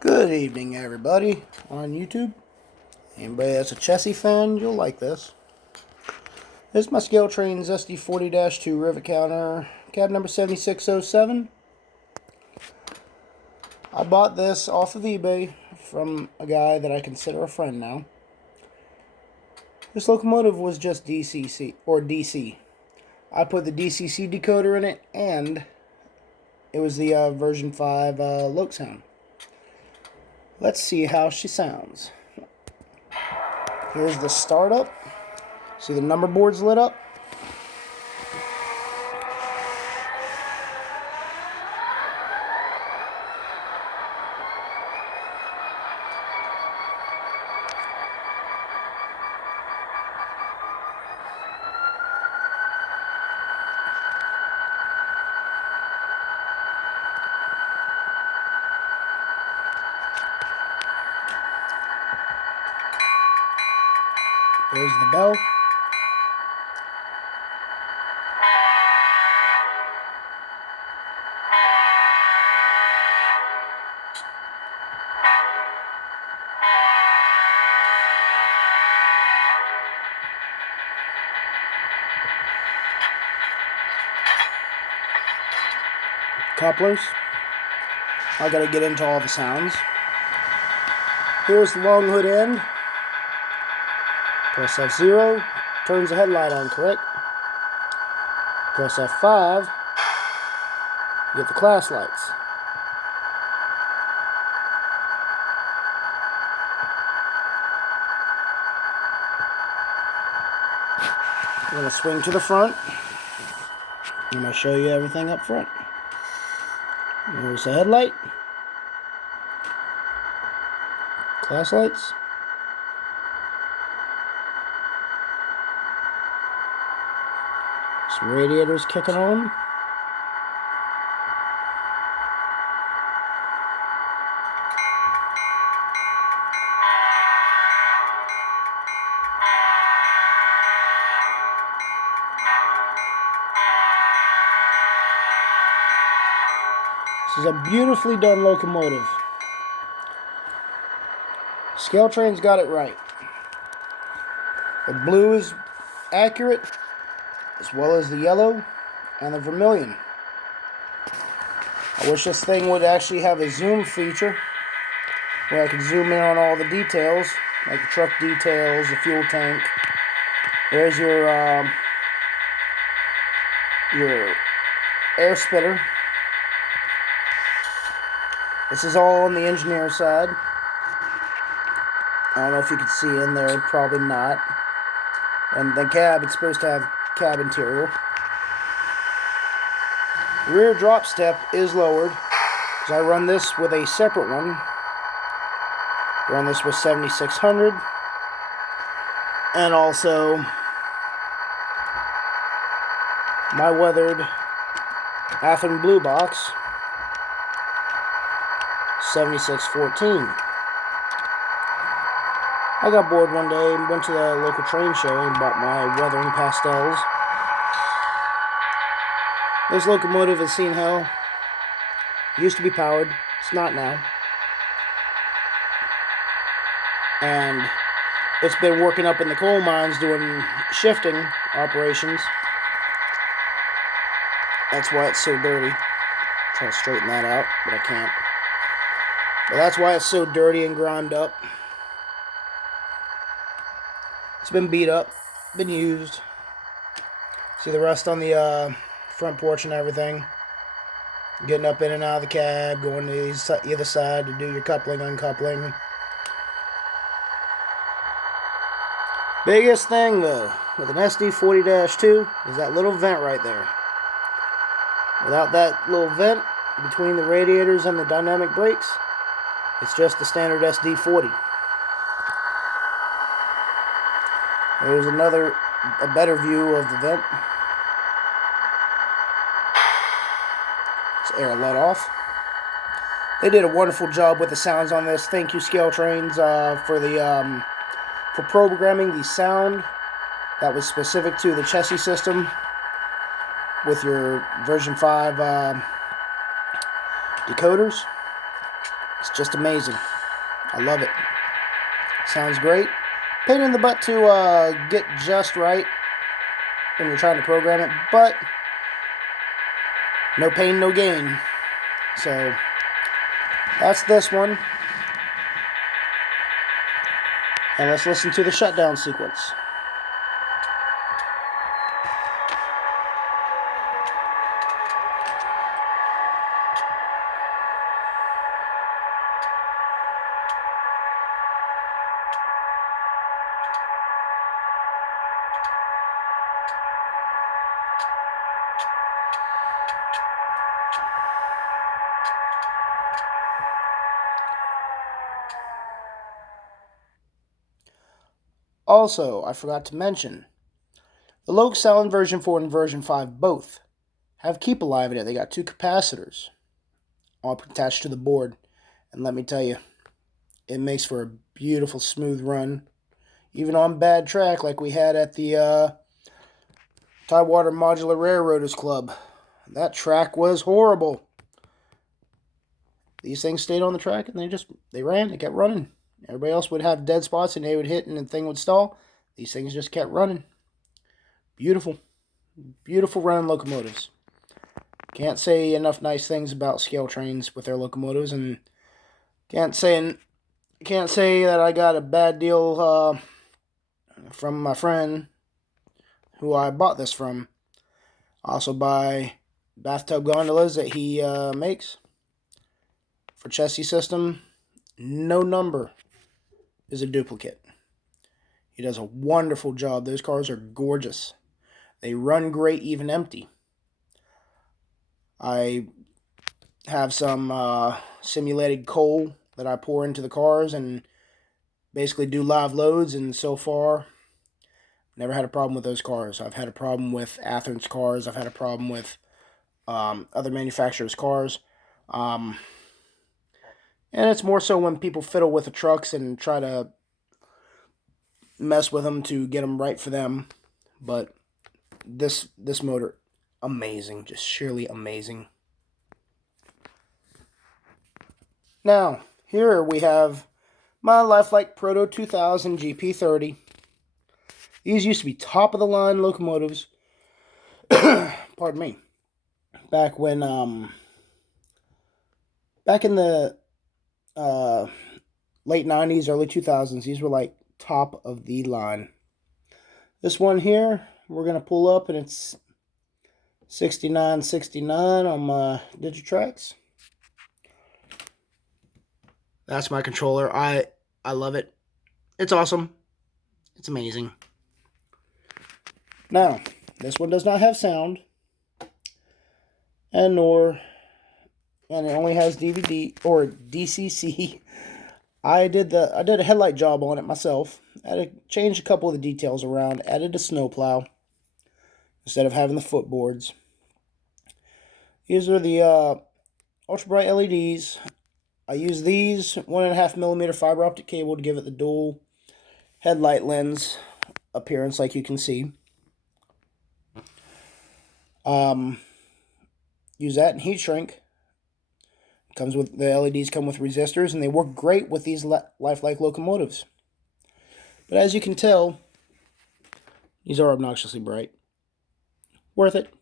Good evening, everybody on YouTube. Anybody that's a Chessie fan, you'll like this. This is my Scale Trains SD40-2 rivet counter, cab number 7607. I bought this off of eBay from a guy that I consider a friend now. This locomotive was just DC. I put the DCC decoder in it, and it was the version 5 Loke sound. Let's see how she sounds. Here's the startup. See the number boards lit up? There's the bell. Couplers. I gotta get into all the sounds. Here's the long hood end. Press F0, turns the headlight on, correct? Press F5, you get the class lights. I'm going to swing to the front. I'm going to show you everything up front. There's the headlight. Class lights. Some radiators kicking on. This is a beautifully done locomotive. Scale Train's got it right. The blue is accurate, as well as the yellow and the vermilion. I wish this thing would actually have a zoom feature where I could zoom in on all the details, like the truck details, the fuel tank. There's your air spitter. This is all on the engineer side. I don't know if you can see in there, probably not. And the cab, it's supposed to have cab interior. The rear drop step is lowered, because I run this with a separate one. I run this with 7600. And also my weathered Athens Blue box, 7614. I got bored one day and went to the local train show and bought my weathering pastels. This locomotive has seen hell. It used to be powered. It's not now. And it's been working up in the coal mines doing shifting operations. That's why it's so dirty. Try to straighten that out, but I can't. But that's why it's so dirty and grimed up. It's been beat up, been used. See the rust on the front porch and everything. Getting up in and out of the cab, going to the other side to do your coupling, uncoupling. Biggest thing though, with an SD40-2 is that little vent right there. Without that little vent between the radiators and the dynamic brakes, it's just the standard SD40. There's a better view of the vent. It's air let off. They did a wonderful job with the sounds on this. Thank you, Scale Trains, for programming the sound that was specific to the Chessie system with your version 5 decoders. It's just amazing. I love it. Sounds great. Pain in the butt to get just right when you're trying to program it, but no pain, no gain. So that's this one. And let's listen to the shutdown sequence. Also, I forgot to mention, the Loke Cell in version 4 and version 5 both have Keep Alive in it. They got 2 capacitors all attached to the board. And let me tell you, it makes for a beautiful, smooth run. Even on bad track like we had at the Tidewater Modular Railroaders Club. That track was horrible. These things stayed on the track and they ran, they kept running. Everybody else would have dead spots and they would hit and the thing would stall. These things just kept running. Beautiful. Beautiful running locomotives. Can't say enough nice things about scale trains with their locomotives, and can't say that I got a bad deal from my friend who I bought this from. Also buy bathtub gondolas that he makes for chassis system. No number is a duplicate. He does a wonderful job. Those cars are gorgeous. They run great even empty. I have some simulated coal that I pour into the cars and basically do live loads, and so far never had a problem with those cars. I've had a problem with Athens cars. I've had a problem with other manufacturers' cars. And it's more so when people fiddle with the trucks and try to mess with them to get them right for them. But this motor, amazing. Just sheerly amazing. Now, here we have my Lifelike Proto 2000 GP30. These used to be top-of-the-line locomotives. Pardon me. Back when, back in the late 90s, early 2000s, these were like top of the line. This one here, we're going to pull up, and it's 6969 on my Digitrax. That's my controller. I love it. It's awesome. It's amazing. Now, this one does not have sound, and it only has DVD or DCC. I did a headlight job on it myself. I had to change a couple of the details around. Added a snowplow instead of having the footboards. These are the ultra bright LEDs. I use these 1.5mm fiber optic cable to give it the dual headlight lens appearance, like you can see. Use that in heat shrink. Comes with the LEDs come with resistors, and they work great with these Lifelike locomotives. But as you can tell, these are obnoxiously bright. Worth it.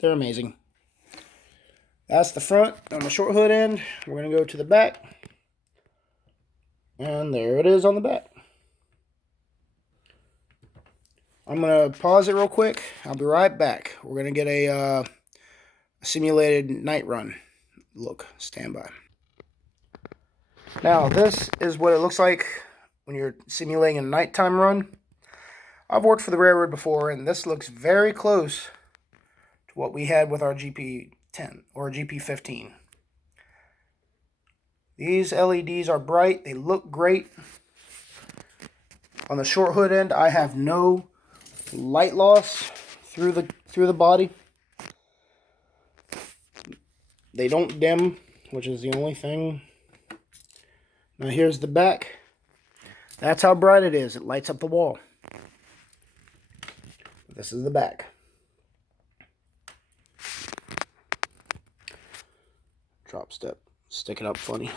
They're amazing. That's the front. On the short hood end, we're going to go to the back. And there it is on the back. I'm going to pause it real quick. I'll be right back. We're going to get a simulated night run. Look, stand by. Now, this is what it looks like when you're simulating a nighttime run. I've worked for the railroad before, and this looks very close to what we had with our GP10 or GP15. These LEDs are bright. They look great. On the short hood end, I have no light loss through the body. They don't dim, which is the only thing. Now here's the back. That's how bright it is. It lights up the wall. This is the back. Drop step stick it up funny.